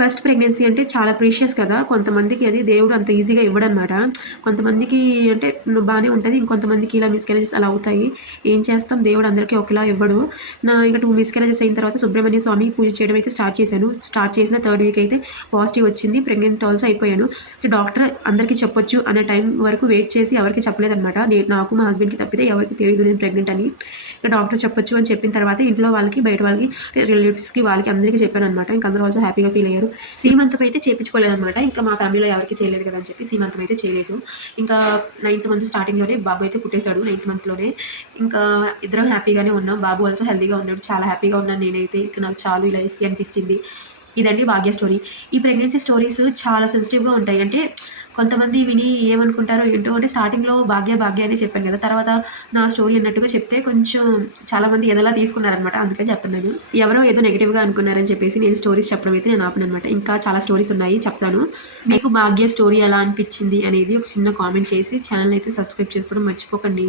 First pregnancy అంటే చాలా precious కదా. కొంతమందికి అది దేవుడు అంత ఈజీగా ఇవ్వడనమాట కొంతమందికి అంటే నువ్వు బాగానే ఉంటుంది. ఇంకొంతమందికి ఇలా మిస్క్యారేజెస్ అలా అవుతాయి. ఏం చేస్తాం? దేవుడు అందరికీ ఒకలా ఇవ్వడు. నా ఇక టూ మిస్క్యారేజెస్ అయిన తర్వాత సుబ్రహ్మణ్య స్వామి పూజ చేయడం అయితే స్టార్ట్ చేశాను. స్టార్ట్ చేసిన థర్డ్ వీక్ అయితే పాజిటివ్ వచ్చింది. ప్రెగ్నెంట్ ఆల్సో అయిపోయాను. డాక్టర్ అందరికీ చెప్పొచ్చు అనే టైం వరకు వెయిట్ చేసి ఎవరికి చెప్పలేదన్నమాట. నేను నాకు మా హస్బెండ్కి తప్పితే ఎవరికి తెలియదు నేను ప్రెగ్నెంట్ అని. డాక్టర్ చెప్పొచ్చు అని చెప్పిన తర్వాత ఇంట్లో వాళ్ళకి బయట వాళ్ళకి రిలేటివ్స్కి వాళ్ళకి అందరికీ చెప్పాను అనమాట ఇంకా అందరూ ఆల్సో హ్యాపీగా ఫీల్ అయ్యారు. సీమంతం అయితే చేయించుకోలేదన్నమాట ఇంకా మా ఫ్యామిలీలో ఎవరికి చేయలేదు కదా అని చెప్పి సీమంతం అయితే చేయలేదు. ఇంకా నైన్త్ మంత్ స్టార్టింగ్లోనే బాబు అయితే పుట్టేశాడు నైన్త్ మంత్లోనే ఇంకా ఇద్దరం హ్యాపీగానే ఉన్నాం. బాబు ఆల్సో హెల్తీగా ఉన్నాడు. చాలా హ్యాపీగా ఉన్నాను నేనైతే. ఇక నాకు చాలు ఈ లైఫ్కి అనిపించింది. ఇదండి భాగ్య స్టోరీ ఈ ప్రెగ్నెన్సీ స్టోరీస్ చాలా సెన్సిటివ్గా ఉంటాయి. అంటే కొంతమంది విని ఏమనుకుంటారో ఏంటో అంటే స్టార్టింగ్లో భాగ్య భాగ్య అని చెప్పాను కదా తర్వాత నా స్టోరీ అన్నట్టుగా చెప్తే కొంచెం చాలామంది ఎదలా తీసుకున్నారనమాట అందుకని చెప్తున్నాను. ఎవరో ఏదో నెగిటివ్గా అనుకున్నారని చెప్పేసి నేను స్టోరీస్ చెప్పడం అయితే నేను ఆపను అనమాట ఇంకా చాలా స్టోరీస్ ఉన్నాయి చెప్తాను. మీకు భాగ్య స్టోరీ ఎలా అనిపించింది అనేది ఒక చిన్న కామెంట్ చేసి ఛానల్ అయితే సబ్స్క్రైబ్ చేసుకోవడం మర్చిపోకండి.